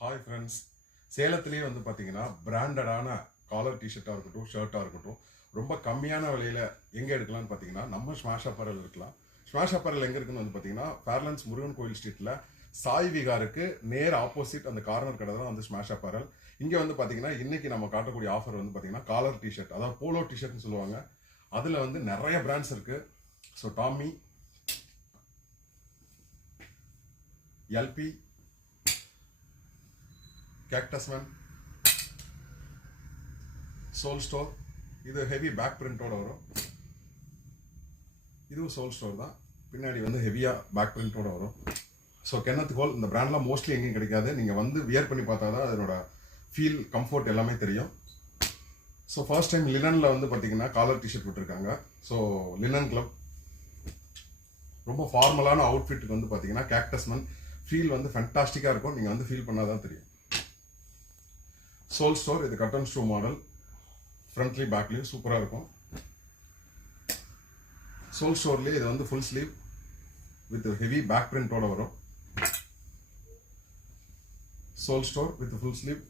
Hi friends, சேலத்திலேயே வந்து பார்த்தீங்கன்னா பிராண்டடான collar டிஷர்ட்டாக இருக்கட்டும், ஷர்ட்டாக இருக்கட்டும், ரொம்ப கம்மியான விலையில் எங்கே எடுக்கலாம்னு பார்த்தீங்கன்னா நம்ம ஸ்மாஷ் அப்பரல் இருக்கலாம். ஸ்மாஷ் அப்பரல் எங்கே இருக்குன்னு வந்து பார்த்தீங்கன்னா ஃபேர்லன்ஸ் முருகன் கோயில் ஸ்ட்ரீட்டில் சாய் விகாருக்கு நேர் ஆப்போசிட் அந்த கார்னர் கடை தான் வந்து ஸ்மாஷ் அப்பரல். இங்கே வந்து பார்த்தீங்கன்னா இன்னைக்கு நம்ம காட்டக்கூடிய ஆஃபர் வந்து பார்த்தீங்கன்னா காலர் டிஷர்ட், அதாவது போலோ டிஷர்ட்னு சொல்லுவாங்க. அதில் வந்து நிறைய பிராண்ட்ஸ் இருக்குது. ஸோ டாமி, எல்பி, கேக்டஸ்மேன், சோல் ஸ்டோர், இது ஹெவி பேக் பிரிண்டோட வரும். இதுவும் சோல் ஸ்டோர் தான், பின்னாடி வந்து ஹெவியாக பேக் பிரிண்டோட வரும். ஸோ கென்னத் கோல் இந்த பிராண்ட்லாம் மோஸ்ட்லி எங்கேயும் கிடைக்காது. நீங்கள் வந்து வியர் பண்ணி பார்த்தா தான் அதனோட ஃபீல், கம்ஃபர்ட் எல்லாமே தெரியும். ஸோ ஃபர்ஸ்ட் டைம் லினனில் வந்து பார்த்தீங்கன்னா காலர் டிஷர்ட் விட்டுருக்காங்க. ஸோ லினன் கிளப் ரொம்ப ஃபார்மலான அவுட்ஃபிட்டுக்கு வந்து பார்த்தீங்கன்னா கேக்டஸ்மேன் ஃபீல் வந்து ஃபேண்டாஸ்டிக்காக இருக்கும். நீங்கள் வந்து ஃபீல் பண்ணால் தான் தெரியும். சோல் ஸ்டோர், இது கட்டன் ஷூ மாடல், ஃப்ரண்ட்லி பேக்லேயும் சூப்பராக இருக்கும். சோல் ஸ்டோர்லேயே இது வந்து full sleeve with heavy back பிரிண்டோட வரும். Souled Store with full sleeve.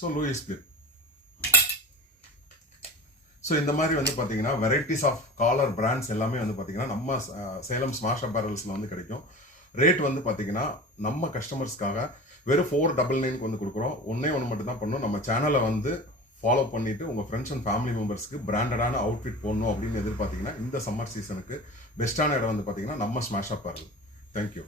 So லூயிஸ் ஸ்பிளிட். ஸோ இந்த மாதிரி வந்து பார்த்தீங்கன்னா வெரைட்டிஸ் ஆஃப் காலர் பிராண்ட்ஸ் எல்லாமே வந்து பார்த்தீங்கன்னா நம்ம சேலம் ஸ்மாஷ் அப்பரல்ஸில் வந்து கிடைக்கும். ரேட் வந்து பார்த்தீங்கன்னா நம்ம கஸ்டமர்ஸ்க்காக வெறும் 499 வந்து கொடுக்குறோம். ஒன்று மட்டும் தான் பண்ணணும், நம்ம சேனலை வந்து ஃபாலோ பண்ணிட்டு உங்கள் ஃப்ரெண்ட்ஸ் அண்ட் ஃபேமிலி மெம்பர்ஸ்க்கு பிராண்டடான அவுட்ஃபிட் போடணும் அப்படின்னு எதிர்பார்த்தீங்கன்னா இந்த சம்மர் சீசனுக்கு பெஸ்ட்டான இடம் வந்து பார்த்தீங்கன்னா நம்ம ஸ்மாஷ் அப்பரல். தேங்க்யூ.